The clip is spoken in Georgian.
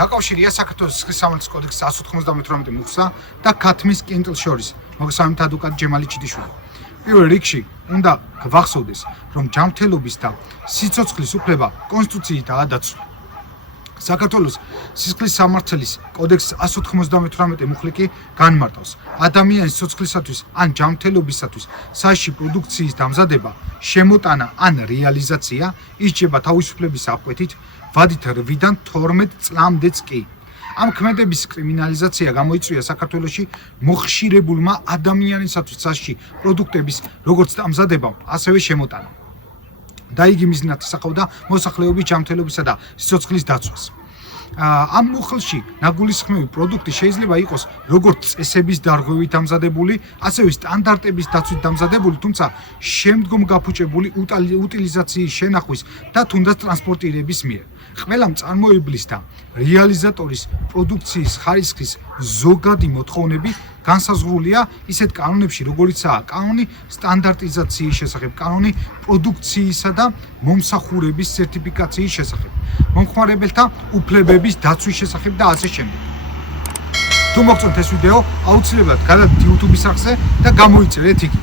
დაკავშირია საქართველოს სისხლის სამართლის კოდექსის 198 მუხსა და ქათმის კინტილს შორის, მოგესალმებით ადვოკატ ჯემალი ჩიტიშვილი. პირველ რიგში უნდა გვახსოვდეს, რომ ჯანმრთელობის და სიცოცხლის უფლება კონსტიტუციითაა დაცული. საქართველოს სისხლის სამართლის კოდექსის 198 მუხლი კი განმარტავს ადამიანის სიცოცხლისათვის ან ჯანმრთელობისათვის საშიში პროდუქციის დამზადება, შემოტანა ან რეალიზაცია ისჯება თავისუფლების აღკვეთით ვადით 8-დან 12 წლამდეც კი. ამ ქმედების კრიმინალიზაცია გამოიწვია საქართველოში მოხშირებულმა ადამიანისათვის საშიში პროდუქტების როგორც დამზადება, ასევე შემოტანა. და იგი მიზნად ისახავდა მოსახლეობის ჯანმრთელობისა და სიცოცხლის დაცვას. ამ მუხლში ნაგულისხმევი პროდუქტი შეიძლება იყოს როგორც წესების დარღვევით დამზადებული, ასევე სტანდარტების დაცვით დამზადებული, თუმცა შემდგომ გაფუჭებული უტილიზაციის შენახვის და თუნდაც ტრანსპორტირების მიერ. ყველა მწარმოებლის და რეალიზატორის პროდუქციის ხარისხის ზოგადი მოთხოვნები განსაზღვრულია ისეთ კანონებში, როგორიცაა კანონი სტანდარტიზაციის შესახებ, კანონი პროდუქციისა და მომსახურების სერტიფიკაციის შესახებ, მომხმარებელთა უფლებების დაცვის შესახებ და ასე შემდეგ. თუ მოგწონთ ეს ვიდეო, აუცილებლად გადადით YouTube-ის არხზე და გამოიწერეთ იგი.